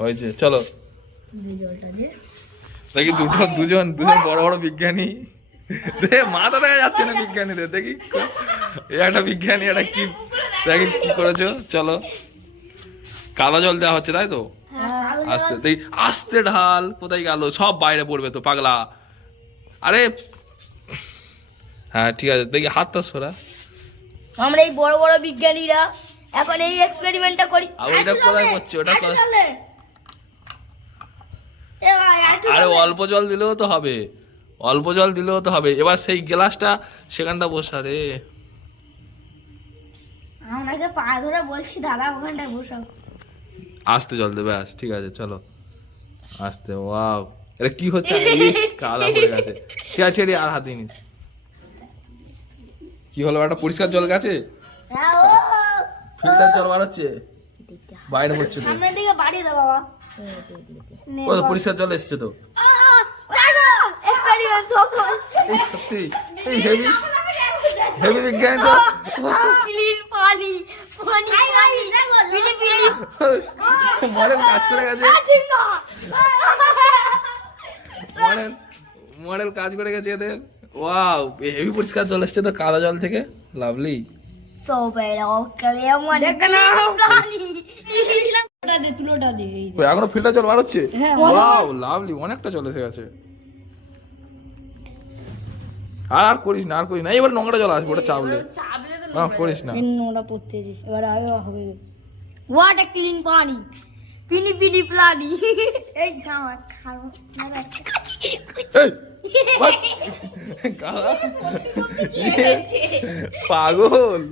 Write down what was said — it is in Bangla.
হয়েছে, চলো দেখি দুজন বড় বড় বিজ্ঞানী। মাথা দেখা যাচ্ছে না বিজ্ঞানীদের, দেখি একটা বিজ্ঞানী একটা কি দেখি কি করেছো। চলো, কালো জল দেওয়া হচ্ছে তাই তো? আস্তে দেখি, আস্তে ঢাল, কোথায় গেল? সব বাইরে পড়বে তো পাগলা। আরে হ্যাঁ ঠিক আছে, দেখি হাতটা সরা। আমরা এই বড় বড় বিজ্ঞানীরা এখন এই এক্সপেরিমেন্টটা করি। আর ওইটা কোথায় পড়ছে? ওটা আরে অল্প জল দিলেও তো হবে, অল্প জল দিলেও তো হবে। এবার সেই গ্লাসটা সেখানটা বসা রে। আপনাকে পা ধরে বলছি দাদা ওখানটায় বসাও। আস্তে জল দেবে, আস ঠিক আছে চলো আস্তে। ওয়াও, এটা কি হচ্ছে? কাদা পড়ে গেছে। ঠিক আছে রে, আর হাত দিইনি। কি হলো? একটা পরিষ্কার জল গেছে, ফিল্টার জল বার হচ্ছে, বাইরে পড়ছে তো। সামনের দিকে বাড়িয়ে দাও বাবা। ও তো পরিষ্কার জল এসছে তো। এক্সপেরিমেন্ট সফল। এই সত্যি, এই হেভি হেভি বিজ্ঞানী তো। ক্লিন পানি, পানি পিলি পিলি মডেল কাজ করে গেছে, আচিঙ্গা। মডেল কাজ করে গেছে এদের। ওয়াও, হেভি পরিষ্কার জল এসছে তো কাদা জল থেকে। লাভলি। সো বেড়া ওকে মানে পানি। ওটা দে, তুলোটা দে। এখনো ফিল্টার জল বার হচ্ছে। হ্যাঁ, ওয়াও লাভলি, অনেকটা জল এসে গেছে। আর করিস না, আর করিস না। এবার নোংরা জল আসবে, ওটা চাপলে। না করিস না। নোংরা পড়তে দে, এবার আগে হবে। হোয়াট এ ক্লিন পানি, পিনি পিনি পানি। এই গাওয়া খাও এই, what? পাগল।